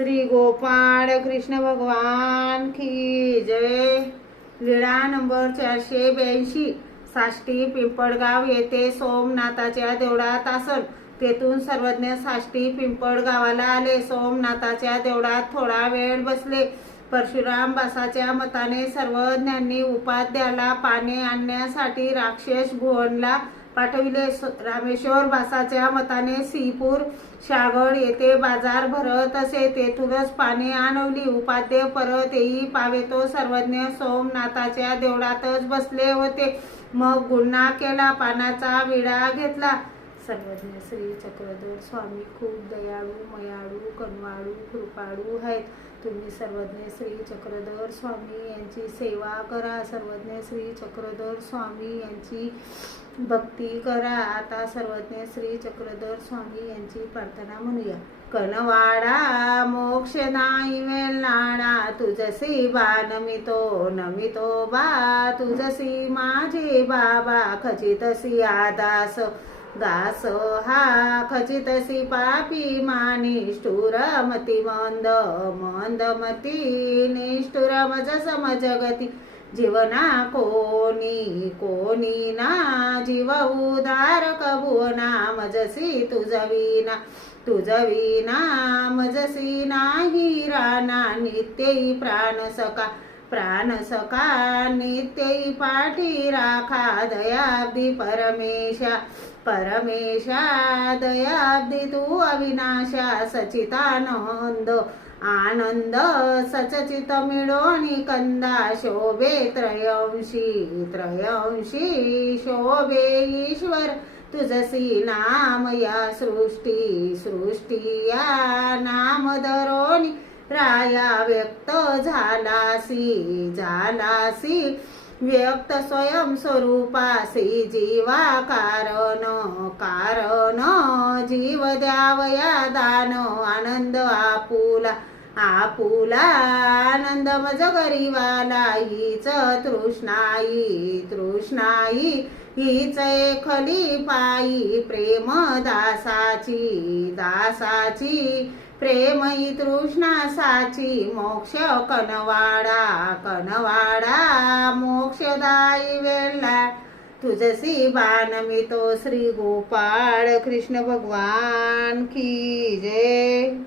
श्री गोपाळ कृष्ण भगवान की जय। लीळा नंबर 482। साष्टी पिंपळगाव येथे सोमनाथाच्या देवळात आसन। तेथून सर्वज्ञ साष्टी पिंपळगावाला आले। सोमनाथाच्या देवळात थोडा वेळ बसले। परशुराम बासाच्या मताने सर्वज्ञांनी उपाध्याला पाणी आणण्यासाठी राक्षस भुवनला पाठविले। रामेश्वर बासाच्या मताने सिपूर शागड येथे बाजार भरत असे, तेथूनच पाने आणवली। उपाध्य परत येई पावे तो सर्वज्ञ सोमनाथाच्या देवळातच बसले होते। मग गुन्हा केला, पानाचा विडा घेतला। सर्वज्ञ श्री चक्रधर स्वामी खूप दयाळू, मयाळू, कनवाळू, कृपाळू आहेत। तुम्ही सर्वज्ञ श्री चक्रधर स्वामी यांची सेवा करा। सर्वज्ञ श्री चक्रधर स्वामी यांची भक्ती करा। आता सर्वज्ञ श्री चक्रधर स्वामी यांची प्रार्थना म्हणूया। कनवाडा मोक्षदायी वेलनाडा, तुझसी बा नमितो बा, तुझसी माझे बाबा, खचितसी आदास दास हा, खचितसी पापी मानिष्ठुर मती मंदमती, निष्ठुर मज समज गती, जीवना कोणी ना, जीव उदारक भुवना, मजसी तुझविना मजसी नाही राणा, नित्यई प्राण सका नित्यई पाठी राखा, दयाब्दी परमेशा दयाब्दी तू अविनाशा, सचितानंद आनंद सचचित मिळोनी कंदा, शोभे त्रयंशी शोभे ईश्वर, तुझसी नाम या सृष्टी या नाम धरोनी, राया व्यक्त झालासी व्यक्त स्वयं स्वरूपासी, जीवा कारण जीव द्यावया दान, आनंद आपुला आनंद मज गरीवाला, हीच तृष्णाई हीच खली पायी, प्रेम दासाची प्रेमई तृष्णा साची, मोक्ष कनवाडा मोक्षदायी वेल्ला, तुझसी बानमितो। श्री गोपाळ कृष्ण भगवान की जय।